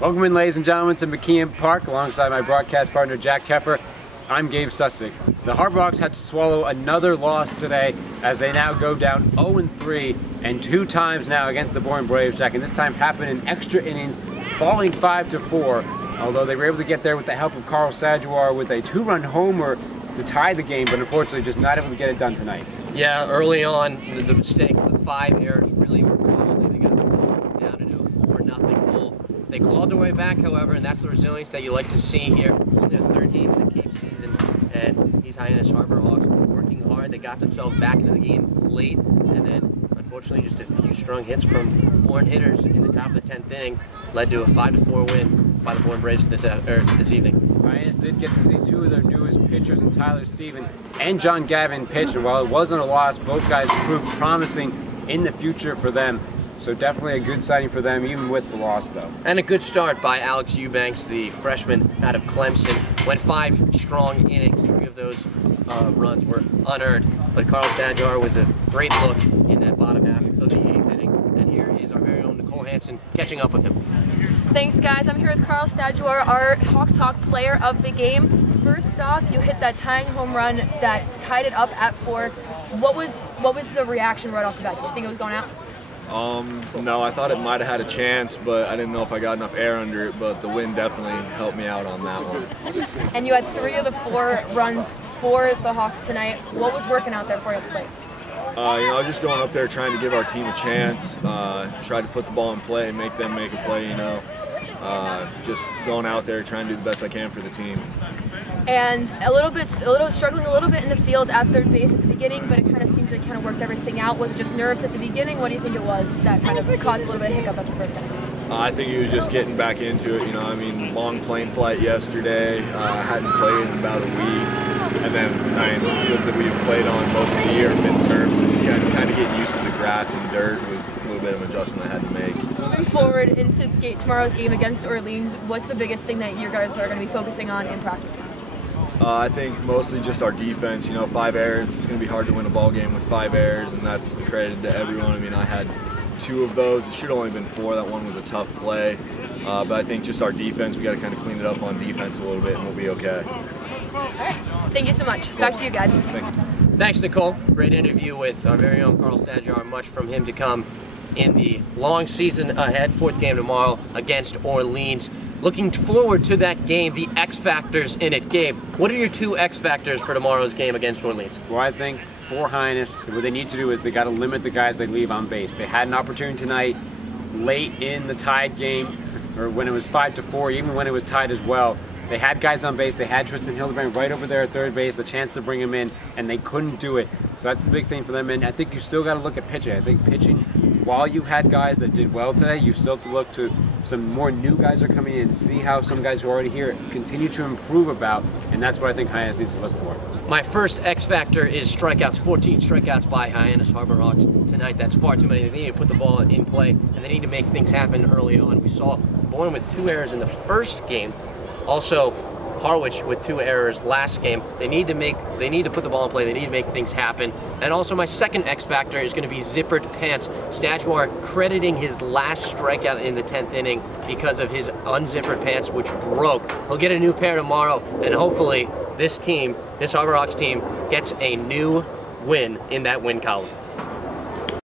Welcome in, ladies and gentlemen, to McKeon Park alongside my broadcast partner Jack Keffer. I'm Gabe Sustick. The Harbor Hawks had to swallow another loss today as they now go down 0-3 and 2 times now against the Bourne Braves, Jack, and this time happened in extra innings, falling 5-4, although they were able to get there with the help of Carl Stajduhar with a 2-run homer to tie the game, but unfortunately just not able to get it done tonight. Yeah, early on, the mistakes, the 5 errors really were costly. They got themselves down into a 4-0 hole. They clawed their way back, however, and that's the resilience that you like to see here. Only the 3rd game of the Cape season, and these Hyannis Harbor Hawks working hard. They got themselves back into the game late, and then unfortunately just a few strong hits from Bourne hitters in the top of the 10th inning led to a 5-4 win by the Bourne Braves this evening. Hyannis did get to see 2 of their newest pitchers in Tyler Stephen and John Gavin pitch, and while it wasn't a loss, both guys proved promising in the future for them. So definitely a good signing for them, even with the loss, though. And a good start by Alex Eubanks, the freshman out of Clemson. Went 5 strong innings. 3 of those runs were unearned. But Carl Stajduhar with a great look in that bottom half of the 8th inning. And here is our very own Nicole Hansen catching up with him. Thanks, guys. I'm here with Carl Stajduhar, our Hawk Talk player of the game. First off, you hit that tying home run that tied it up at 4. What was the reaction right off the bat? Did you think it was going out? No, I thought it might have had a chance, but I didn't know if I got enough air under it, but the wind definitely helped me out on that one. And you had 3 of the 4 runs for the Hawks tonight. What was working out there for you at the plate? I was just going up there trying to give our team a chance, try to put the ball in play, make them make a play, just going out there trying to do the best I can for the team. And struggling a little bit in the field at third base at the beginning, but it kind of seems like it kind of worked everything out. Was it just nerves at the beginning? What do you think it was that kind of caused a little bit of hiccup at the first inning? I think he was just getting back into it. Long plane flight yesterday. Hadn't played in about a week, and then the fields that we've played on most of the year have been turf, so just kind of getting used to the grass and dirt was a little bit of an adjustment I had to make. Moving forward into tomorrow's game against Orleans, what's the biggest thing that you guys are going to be focusing on in practice? I think mostly just our defense. 5 errors. It's going to be hard to win a ball game with 5 errors, and that's a credit to everyone. I had 2 of those. It should have only been 4. That one was a tough play. But I think just our defense, we got to kind of clean it up on defense a little bit, and we'll be okay. All right. Thank you so much. Back to you guys. Thank you. Thanks, Nicole. Great interview with our very own Carl Stajduhar. Much from him to come in the long season ahead. 4th game tomorrow against Orleans. Looking forward to that game, the X factors in it. Gabe, what are your 2 X factors for tomorrow's game against Orleans? Well, I think for Hyannis, what they need to do is they got to limit the guys they leave on base. They had an opportunity tonight, late in the tied game, or when it was 5-4, even when it was tied as well. They had guys on base. They had Tristan Hildebrand right over there at third base, the chance to bring him in, and they couldn't do it. So that's the big thing for them. And I think you still got to look at pitching. I think pitching, while you had guys that did well today, you still have to look to some more new guys are coming in, see how some guys who are already here continue to improve about, and that's what I think Hyannis needs to look for. My first X factor is strikeouts. 14 strikeouts by Hyannis Harbor Hawks tonight. That's far too many. They need to put the ball in play, and they need to make things happen early on. We saw Bourne with 2 errors in the first game. Also, Harwich with 2 errors last game. They need to put the ball in play. They need to make things happen. And also my second X factor is going to be zippered pants. Stajduhar crediting his last strikeout in the 10th inning because of his unzippered pants, which broke. He'll get a new pair tomorrow, and hopefully this Harbor Hawks team, gets a new win in that win column.